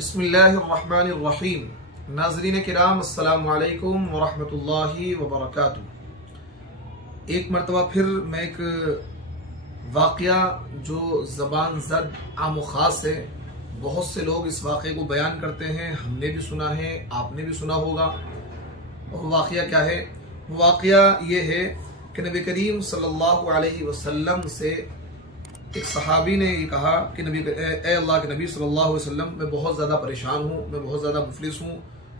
बिस्मिल्लाहिर्रहमानिर्रहीम। नाज़रीन किराम, अस्सलामु अलैकुम वरहमतुल्लाहि वबरकातुहू। एक मरतबा फिर मैं एक वाक़या जो ज़बान ज़द आम व ख़ास है, बहुत से लोग इस वाक़े को बयान करते हैं, हमने भी सुना है, आपने भी सुना होगा। और वाक़या क्या है? वाक़या ये है कि नबी करीम सल्लल्लाहु अलैहि वसल्लम से एक सहाबी ने ये कहा कि ए अल्लाह के नबी सल्लल्लाहु अलैहि वसल्लम, मैं बहुत ज़्यादा परेशान हूँ, मैं बहुत ज़्यादा मुफलिस हूँ,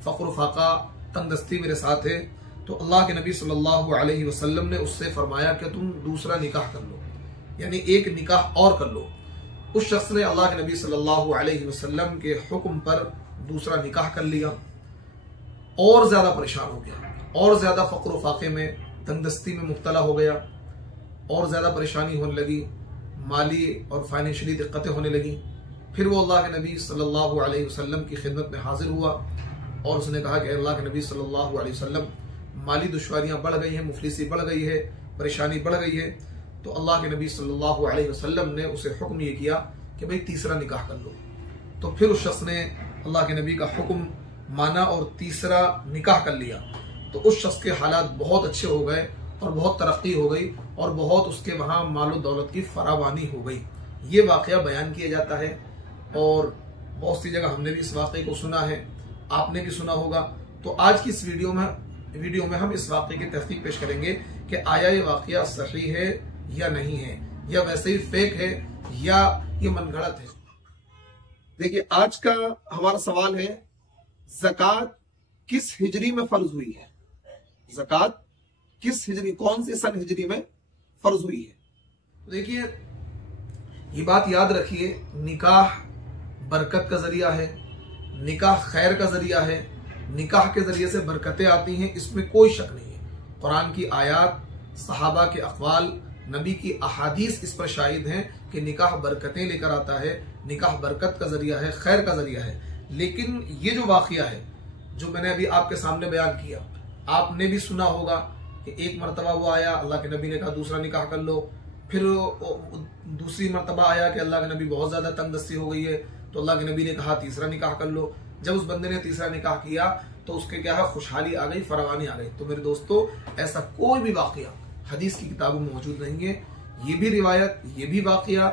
फ़क्र फाका तंगदस्ती मेरे साथ है। तो अल्लाह के नबी सल्लल्लाहु अलैहि वसल्लम ने उससे फरमाया कि तुम दूसरा निकाह कर लो, यानी एक निकाह और कर लो। उस शख्स ने अल्लाह के नबी सल्लल्लाहु अलैहि वसल्लम के हुक्म पर दूसरा निकाह कर लिया और ज़्यादा परेशान हो गया, और ज़्यादा फ़क्र फाके में तंगदस्ती में मुब्तला हो गया, और ज़्यादा परेशानी होने लगी, माली और फाइनेंशियली दिक्कतें होने लगी। फिर वो अल्लाह के नबी सल्लल्लाहु अलैहि वसल्लम की खिदमत में हाजिर हुआ और उसने कहा कि अल्लाह के नबी सल्लल्लाहु अलैहि वसल्लम, माली दुश्वारियां बढ़ गई हैं, मुफलिसी बढ़ गई है, परेशानी बढ़ गई है। तो अल्लाह के नबी सल्लल्लाहु अलैहि वसल्लम ने उसे हुक्म ये किया कि भाई तीसरा निकाह कर लो। तो फिर उस शख्स ने अल्लाह के नबी का हुक्म माना और तीसरा निकाह कर लिया। तो उस शख्स के हालात बहुत अच्छे हो गए और बहुत तरक्की हो गई और बहुत उसके वहाँ मालो दौलत की फरावानी हो गई। ये वाक़या बयान किया जाता है और बहुत सी जगह हमने भी इस वाक़े को सुना है, आपने भी सुना होगा। तो आज की इस वीडियो में हम इस वाक़े की तहक़ीक़ पेश करेंगे कि आया ये वाक़या सही है या नहीं है, या वैसे ही फेक है, या ये मनगढ़ंत है। देखिए, आज का हमारा सवाल है, ज़कात किस हिजरी में फर्ज हुई है? ज़कात किस हिजरी, कौन से सन हिजरी में फर्ज हुई है? तो देखिए, ये बात याद रखिए, निकाह बरकत का जरिया है, निकाह खैर का जरिया है, निकाह के जरिए से बरकतें आती हैं, इसमें कोई शक नहीं है। कुरान की आयात, सहाबा के अक़वाल, नबी की अहादीस इस पर शाहिद हैं कि निकाह बरकतें लेकर आता है, निकाह बरकत का जरिया है, खैर का जरिया है। लेकिन ये जो वाक़या है जो मैंने अभी आपके सामने बयान किया, आपने भी सुना होगा कि एक मरतबा वो आया, अल्लाह के नबी ने कहा दूसरा निकाह कर लो। फिर दूसरी मरतबा आया कि अल्लाह के नबी बहुत ज्यादा तंगदस्ती हो गई है, तो अल्लाह के नबी ने कहा तीसरा निकाह कर लो। जब उस बंदे ने तीसरा निकाह किया तो उसके क्या है, खुशहाली आ गई, फरावानी आ गई। तो मेरे दोस्तों, ऐसा कोई भी वाकया हदीस की किताबों में मौजूद नहीं है। ये भी रिवायत, ये भी वाकया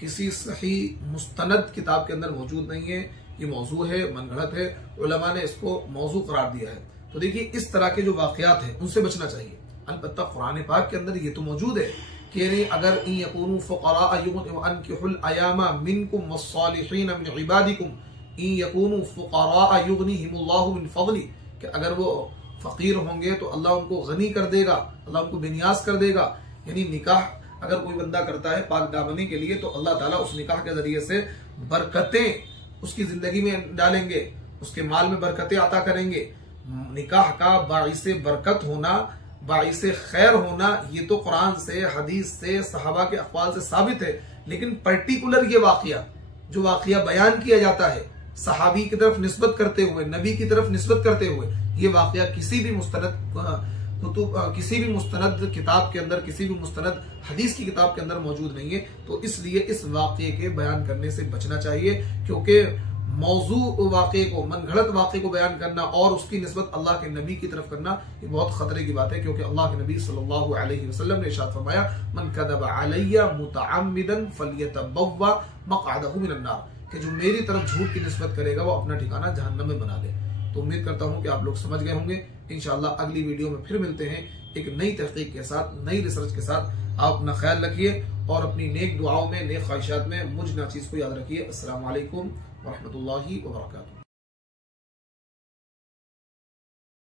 किसी सही मुस्तनद किताब के अंदर मौजूद नहीं है। ये मौजू है, मनगढ़ंत है, उलमा ने इसको मौजू करार दिया है। तो देखिए, इस तरह के जो वाकयात हैं उनसे बचना चाहिए। अलबत्ता कुरान पाक के अंदर ये तो मौजूद है कि अगर इन यकूनू फुक़रा अनकिहुल अयामा मिनकुम वस्सालिहीन मिन इबादिकुम इन यकूनू फुक़रा युगनिहिमुल्लाहु मिन फ़ज़ली, कि अगर वो फकीर होंगे तो अल्लाह उनको गनी कर देगा, अल्लाह उनको बेनियाज कर देगा। यानी निकाह अगर कोई बंदा करता है पाक दामनी के लिए, तो अल्लाह ताला उस निकाह के जरिए से बरकतें उसकी जिंदगी में डालेंगे, उसके माल में बरकतें अता करेंगे। निकाह का बाइसे बरकत होना, बाइसे खैर होना, ये तो कुरान से, हदीस से, सहाबा के अक़वाल से साबित है। लेकिन पर्टिकुलर ये वाक़या, जो वाक़या बयान किया जाता है सहाबी की तरफ निस्बत करते हुए, नबी की तरफ निस्बत करते हुए, ये वाक़या किसी भी मुस्तनद किताब के अंदर, किसी भी मुस्तनद हदीस की किताब के अंदर मौजूद नहीं है। तो इसलिए इस वाक़े के बयान करने से बचना चाहिए, क्योंकि मौजू वाक़े को, मनगढ़ंत वाक़े को बयान करना और उसकी निस्बत अल्लाह के नबी की तरफ करना, ये बहुत खतरे की बात है। क्योंकि अल्लाह के नबी सल्लल्लाहु अलैहि वसल्लम ने इरशाद फरमाया, मन कज़ब अलैया मुतअम्मिदन फल्यतबव्वा मक़अदहु मिनन नार, कि जो मेरी तरफ झूठ की निस्बत करेगा वो अपना ठिकाना जहन्नम में बना ले। तो उम्मीद करता हूँ कि आप लोग समझ गए होंगे। इंशाअल्लाह अगली वीडियो में फिर मिलते हैं एक नई तहक़ीक़ के साथ, नई रिसर्च के साथ। आप अपना ख्याल रखिए और अपनी नेक दुआओं में, नेक ख्वाहिशात में मुझ नाचीज़ को याद रखिए। अस्सलामु अलैकुम वरहमतुल्लाहि वबरकातुहू।